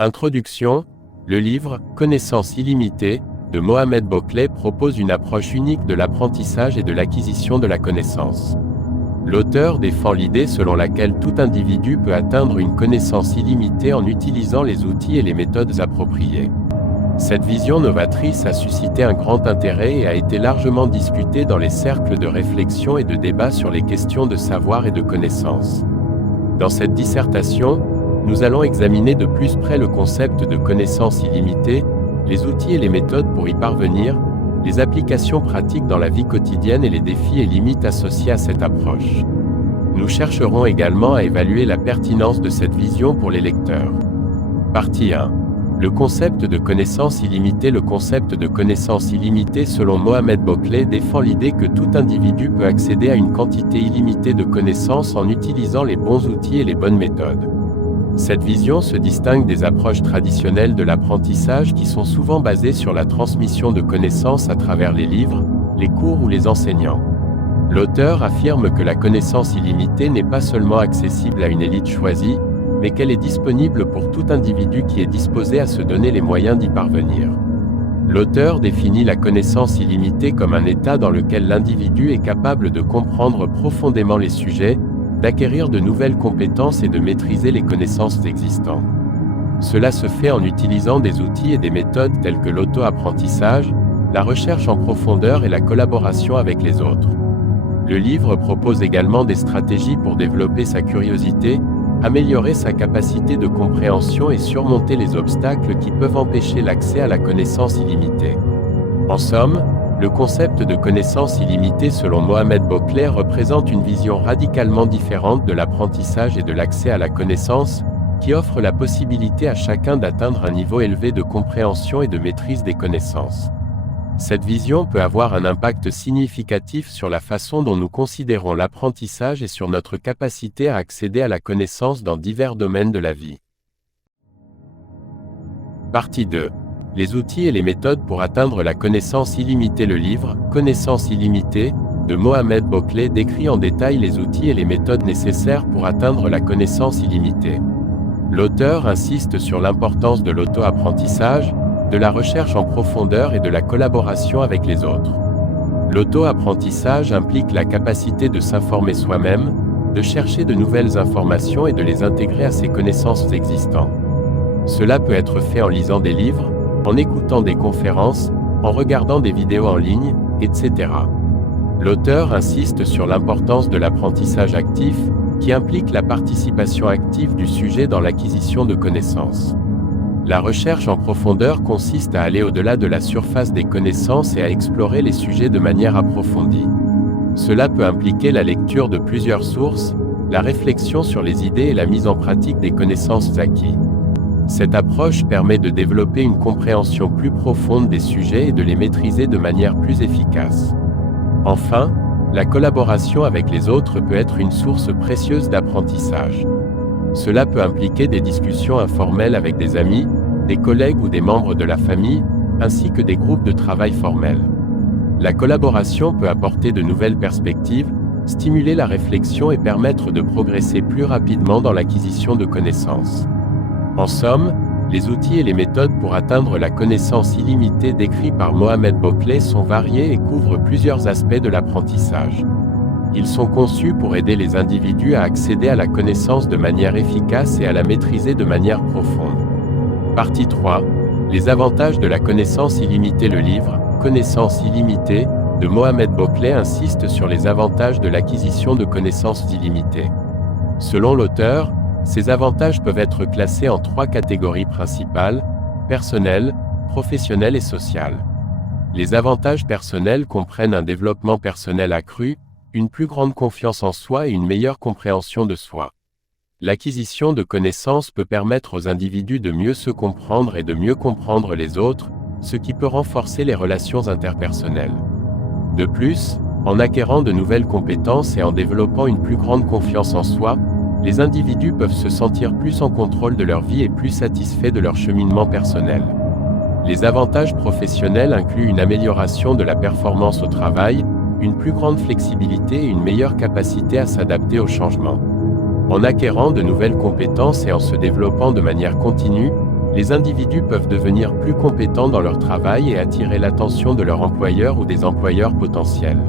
Introduction. Le livre « Connaissance illimitée » de Mohamed Bouclé propose une approche unique de l'apprentissage et de l'acquisition de la connaissance. L'auteur défend l'idée selon laquelle tout individu peut atteindre une connaissance illimitée en utilisant les outils et les méthodes appropriées. Cette vision novatrice a suscité un grand intérêt et a été largement discutée dans les cercles de réflexion et de débat sur les questions de savoir et de connaissance. Dans cette dissertation, nous allons examiner de plus près le concept de connaissance illimitée, les outils et les méthodes pour y parvenir, les applications pratiques dans la vie quotidienne et les défis et limites associés à cette approche. Nous chercherons également à évaluer la pertinence de cette vision pour les lecteurs. Partie 1. Le concept de connaissance illimitée. Le concept de connaissance illimitée selon Mohamed Bouclé défend l'idée que tout individu peut accéder à une quantité illimitée de connaissances en utilisant les bons outils et les bonnes méthodes. Cette vision se distingue des approches traditionnelles de l'apprentissage qui sont souvent basées sur la transmission de connaissances à travers les livres, les cours ou les enseignants. L'auteur affirme que la connaissance illimitée n'est pas seulement accessible à une élite choisie, mais qu'elle est disponible pour tout individu qui est disposé à se donner les moyens d'y parvenir. L'auteur définit la connaissance illimitée comme un état dans lequel l'individu est capable de comprendre profondément les sujets, d'acquérir de nouvelles compétences et de maîtriser les connaissances existantes. Cela se fait en utilisant des outils et des méthodes telles que l'auto-apprentissage, la recherche en profondeur et la collaboration avec les autres. Le livre propose également des stratégies pour développer sa curiosité, améliorer sa capacité de compréhension et surmonter les obstacles qui peuvent empêcher l'accès à la connaissance illimitée. En somme, le concept de connaissance illimitée selon Mohamed Bouclé représente une vision radicalement différente de l'apprentissage et de l'accès à la connaissance, qui offre la possibilité à chacun d'atteindre un niveau élevé de compréhension et de maîtrise des connaissances. Cette vision peut avoir un impact significatif sur la façon dont nous considérons l'apprentissage et sur notre capacité à accéder à la connaissance dans divers domaines de la vie. Partie 2. Les outils et les méthodes pour atteindre la connaissance illimitée. Le livre « Connaissance illimitée » de Mohamed Bouclé décrit en détail les outils et les méthodes nécessaires pour atteindre la connaissance illimitée. L'auteur insiste sur l'importance de l'auto-apprentissage, de la recherche en profondeur et de la collaboration avec les autres. L'auto-apprentissage implique la capacité de s'informer soi-même, de chercher de nouvelles informations et de les intégrer à ses connaissances existantes. Cela peut être fait en lisant des livres, en écoutant des conférences, en regardant des vidéos en ligne, etc. L'auteur insiste sur l'importance de l'apprentissage actif, qui implique la participation active du sujet dans l'acquisition de connaissances. La recherche en profondeur consiste à aller au-delà de la surface des connaissances et à explorer les sujets de manière approfondie. Cela peut impliquer la lecture de plusieurs sources, la réflexion sur les idées et la mise en pratique des connaissances acquises. Cette approche permet de développer une compréhension plus profonde des sujets et de les maîtriser de manière plus efficace. Enfin, la collaboration avec les autres peut être une source précieuse d'apprentissage. Cela peut impliquer des discussions informelles avec des amis, des collègues ou des membres de la famille, ainsi que des groupes de travail formels. La collaboration peut apporter de nouvelles perspectives, stimuler la réflexion et permettre de progresser plus rapidement dans l'acquisition de connaissances. En somme, les outils et les méthodes pour atteindre la connaissance illimitée décrits par Mohamed Bouclé sont variés et couvrent plusieurs aspects de l'apprentissage. Ils sont conçus pour aider les individus à accéder à la connaissance de manière efficace et à la maîtriser de manière profonde. Partie 3. Les avantages de la connaissance illimitée. Le livre « Connaissance illimitée » de Mohamed Bouclé insiste sur les avantages de l'acquisition de connaissances illimitées. Selon l'auteur, ces avantages peuvent être classés en 3 catégories principales: personnel, professionnel et social. Les avantages personnels comprennent un développement personnel accru, une plus grande confiance en soi et une meilleure compréhension de soi. L'acquisition de connaissances peut permettre aux individus de mieux se comprendre et de mieux comprendre les autres, ce qui peut renforcer les relations interpersonnelles. De plus, en acquérant de nouvelles compétences et en développant une plus grande confiance en soi, les individus peuvent se sentir plus en contrôle de leur vie et plus satisfaits de leur cheminement personnel. Les avantages professionnels incluent une amélioration de la performance au travail, une plus grande flexibilité et une meilleure capacité à s'adapter aux changements. En acquérant de nouvelles compétences et en se développant de manière continue, les individus peuvent devenir plus compétents dans leur travail et attirer l'attention de leur employeur ou des employeurs potentiels.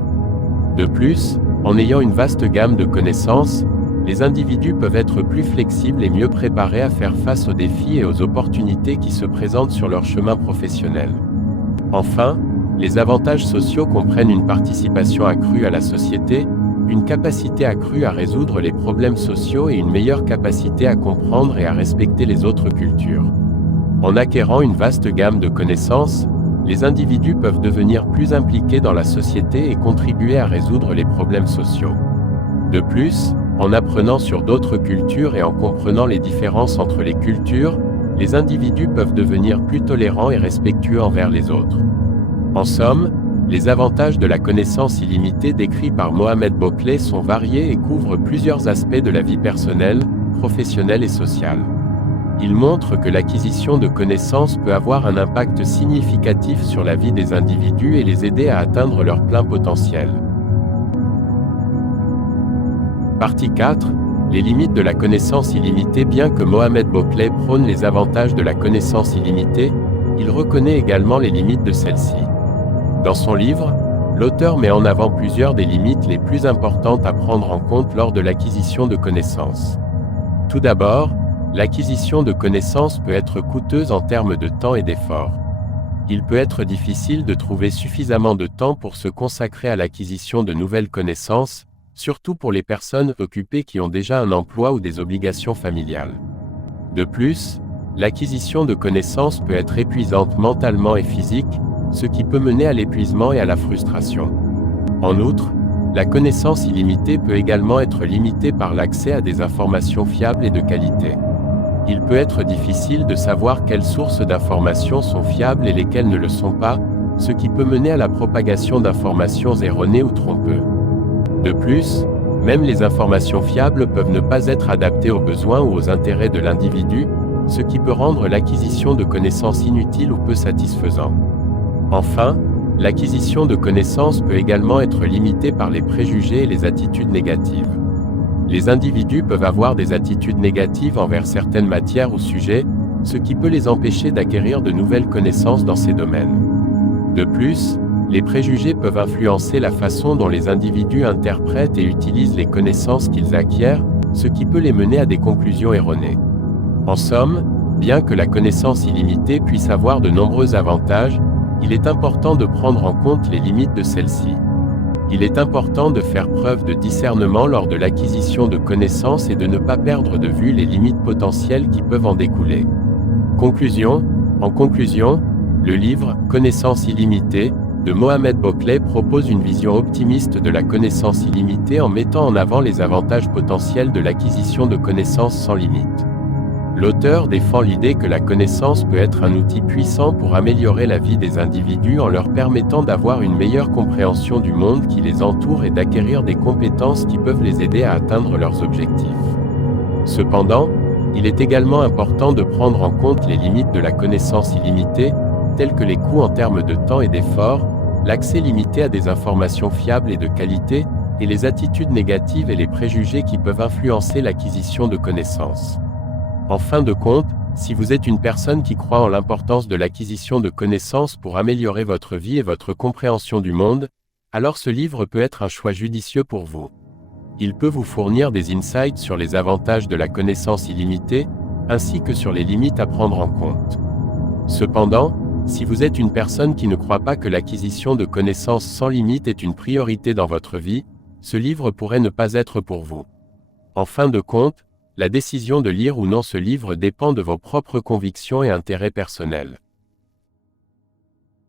De plus, en ayant une vaste gamme de connaissances, les individus peuvent être plus flexibles et mieux préparés à faire face aux défis et aux opportunités qui se présentent sur leur chemin professionnel. Enfin, les avantages sociaux comprennent une participation accrue à la société, une capacité accrue à résoudre les problèmes sociaux et une meilleure capacité à comprendre et à respecter les autres cultures. En acquérant une vaste gamme de connaissances, les individus peuvent devenir plus impliqués dans la société et contribuer à résoudre les problèmes sociaux. De plus, en apprenant sur d'autres cultures et en comprenant les différences entre les cultures, les individus peuvent devenir plus tolérants et respectueux envers les autres. En somme, les avantages de la connaissance illimitée décrits par Mohamed Bouclé sont variés et couvrent plusieurs aspects de la vie personnelle, professionnelle et sociale. Il montre que l'acquisition de connaissances peut avoir un impact significatif sur la vie des individus et les aider à atteindre leur plein potentiel. Partie 4. Les limites de la connaissance illimitée. Bien que Mohamed Bouclé prône les avantages de la connaissance illimitée, il reconnaît également les limites de celle-ci. Dans son livre, l'auteur met en avant plusieurs des limites les plus importantes à prendre en compte lors de l'acquisition de connaissances. Tout d'abord, l'acquisition de connaissances peut être coûteuse en termes de temps et d'effort. Il peut être difficile de trouver suffisamment de temps pour se consacrer à l'acquisition de nouvelles connaissances, surtout pour les personnes occupées qui ont déjà un emploi ou des obligations familiales. De plus, l'acquisition de connaissances peut être épuisante mentalement et physique, ce qui peut mener à l'épuisement et à la frustration. En outre, la connaissance illimitée peut également être limitée par l'accès à des informations fiables et de qualité. Il peut être difficile de savoir quelles sources d'informations sont fiables et lesquelles ne le sont pas, ce qui peut mener à la propagation d'informations erronées ou trompeuses. De plus, même les informations fiables peuvent ne pas être adaptées aux besoins ou aux intérêts de l'individu, ce qui peut rendre l'acquisition de connaissances inutile ou peu satisfaisant. Enfin, l'acquisition de connaissances peut également être limitée par les préjugés et les attitudes négatives. Les individus peuvent avoir des attitudes négatives envers certaines matières ou sujets, ce qui peut les empêcher d'acquérir de nouvelles connaissances dans ces domaines. De plus, les préjugés peuvent influencer la façon dont les individus interprètent et utilisent les connaissances qu'ils acquièrent, ce qui peut les mener à des conclusions erronées. En somme, bien que la connaissance illimitée puisse avoir de nombreux avantages, il est important de prendre en compte les limites de celle-ci. Il est important de faire preuve de discernement lors de l'acquisition de connaissances et de ne pas perdre de vue les limites potentielles qui peuvent en découler. En conclusion, le livre « Connaissance illimitée » de Mohamed Bouclé propose une vision optimiste de la connaissance illimitée en mettant en avant les avantages potentiels de l'acquisition de connaissances sans limite. L'auteur défend l'idée que la connaissance peut être un outil puissant pour améliorer la vie des individus en leur permettant d'avoir une meilleure compréhension du monde qui les entoure et d'acquérir des compétences qui peuvent les aider à atteindre leurs objectifs. Cependant, il est également important de prendre en compte les limites de la connaissance illimitée, tels que les coûts en termes de temps et d'effort, l'accès limité à des informations fiables et de qualité, et les attitudes négatives et les préjugés qui peuvent influencer l'acquisition de connaissances. En fin de compte, si vous êtes une personne qui croit en l'importance de l'acquisition de connaissances pour améliorer votre vie et votre compréhension du monde, alors ce livre peut être un choix judicieux pour vous. Il peut vous fournir des insights sur les avantages de la connaissance illimitée, ainsi que sur les limites à prendre en compte. Cependant, si vous êtes une personne qui ne croit pas que l'acquisition de connaissances sans limite est une priorité dans votre vie, ce livre pourrait ne pas être pour vous. En fin de compte, la décision de lire ou non ce livre dépend de vos propres convictions et intérêts personnels.